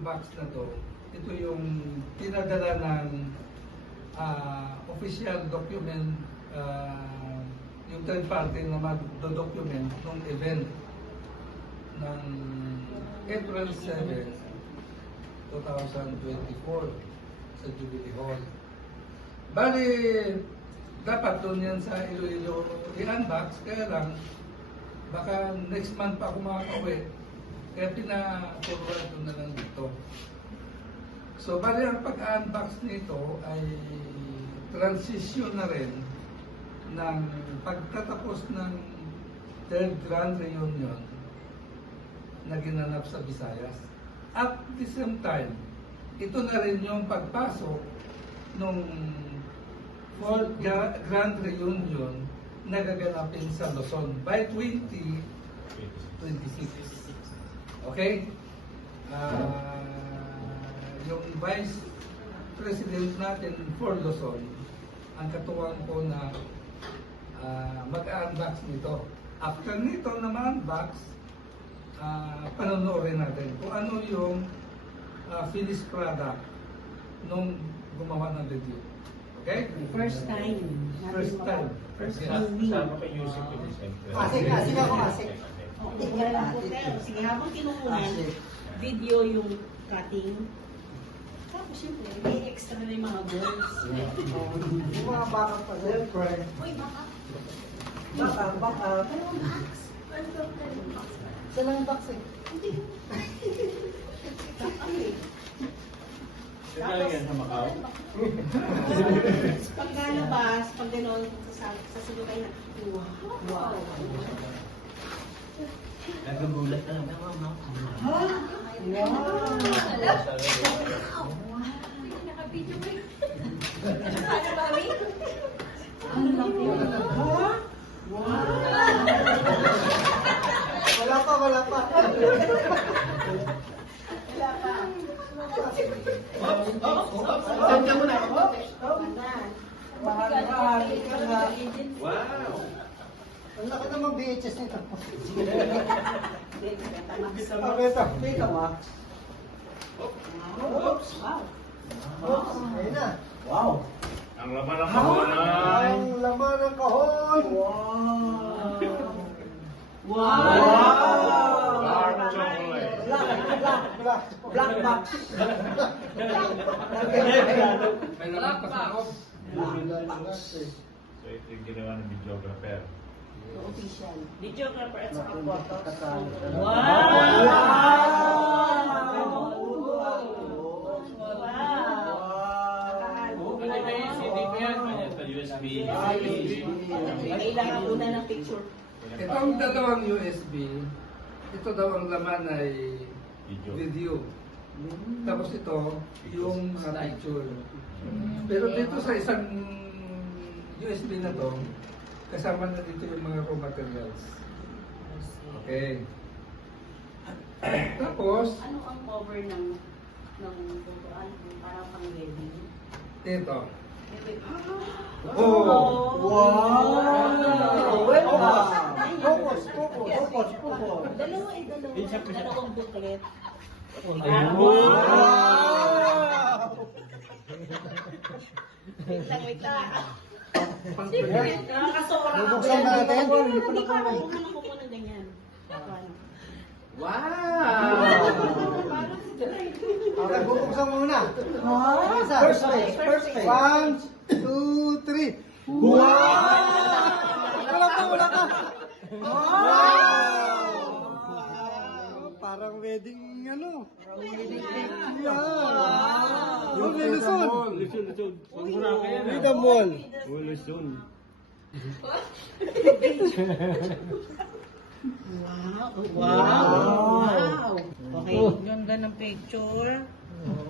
box na to, ito yung tinadala ng official document, yung third party na mag-document ng event ng April 7, 2024 sa Jubilee Hall. Bali, dapat doon yan sa Iloilo i-unbox, kaya lang baka next month pa ako makakauwi. Kaya pina-forward ko na lang dito. So, bali ang pag-unbox nito ay transition na rin ng pagtatapos ng third Grand Reunion na ginanap sa Visayas. At the same time, ito na rin yung pagpasok ng fourth Grand Reunion na gaganapin sa Luzon by 2026. Okay? Yung Vice President natin for Luzon, ang katuwang po na mag-unbox nito. After nito naman unbox, panonoodin natin kung ano yung finished product nung gumawa ng video. Okay? First time. First time. First viewing. Sama kay Yusik ko din siyempre. Asik ako, asik. Wala lang po pero sige habang kinukunan, video yung cutting. Tapos siyempre, may extra na yung mga girls. Yung mga baka pa doon. Uy, baka. Baka. Saan ang box eh? Kaya yan sa Macau. Pagkalabas, pag gano'n, sa sulukay na, wow. Nagagulat na lang. Wow! Nakabidyo mo yun. Ano ba kami? Ano ba kami? Wow! Wala pa. Wala pa. Saan ka muna? Bahagi ka na. Wow! Ang laki naman VHS nito. Wow. Ito ah. Oops. Oops. Ayun na. Wow. Ang laman ng kahonan. Ang laman ng kahon. Wow. Dark chocolate. Black box. May naman pa sa ako. So ito yung ginawa ng videographer. Official. Videographer at saka photos. Wow! Ano ba yung CD ko yan? Kanya sa USB. Kailangan muna ng picture. Itong dalawang USB, ito daw ang laman ay video. Tapos ito, yung mga picture. Pero dito sa isang USB na to, kasama na dito yung mga raw materials. Okay. Tapos, Ano ang cover ng tutuan? Parang pang wedding? ito. Oh! Wow! Focus. Focus. Dalawa. Dalawang booklet. Wow! Wait lang. Yes. Nakakasora ako. Bubuksan natin. Hindi pa ako kukunan ganyan. Okay, bubuksan muna. First page. 1, 2, 3. Wow! Wala ka. Wow! Parang wedding ano? Wedding cake. Yeah. Yung Luzon. Luzon. Pagmura ka yan. Freedom Mall. Luzon. Wow. Okay. Ganda ng picture.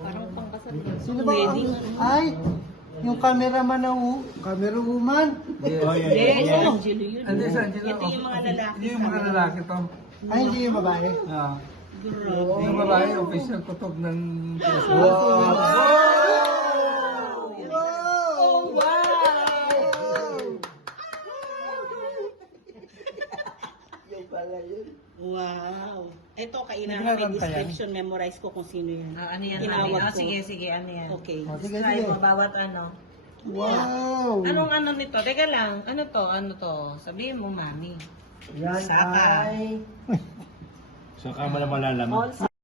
Parang pangkasal. Sino ba? Ay, yung cameraman na camera woman. Yes, Angelo yun. Hindi sa Angelo. Ito yung mga lalaki. Yung mga lalaki to. Ay, hindi yung babae. Grabe. Yung babae, official kutob ng Facebook. Wow! Oh, wow! Yung pala yun. Wow. Ito, inaha, may Nagraranta yan? description, memorize ko kung sino yan. Ano yan, Tinawag mami? ko. Sige, ano yan? Okay. Oh, sige, Try sige. mo bawat ano. Wow! Anong ano nito? Teka lang, ano to? Sabihin mo, mami. Yan Saka. ay... So, kamo na malalaman. All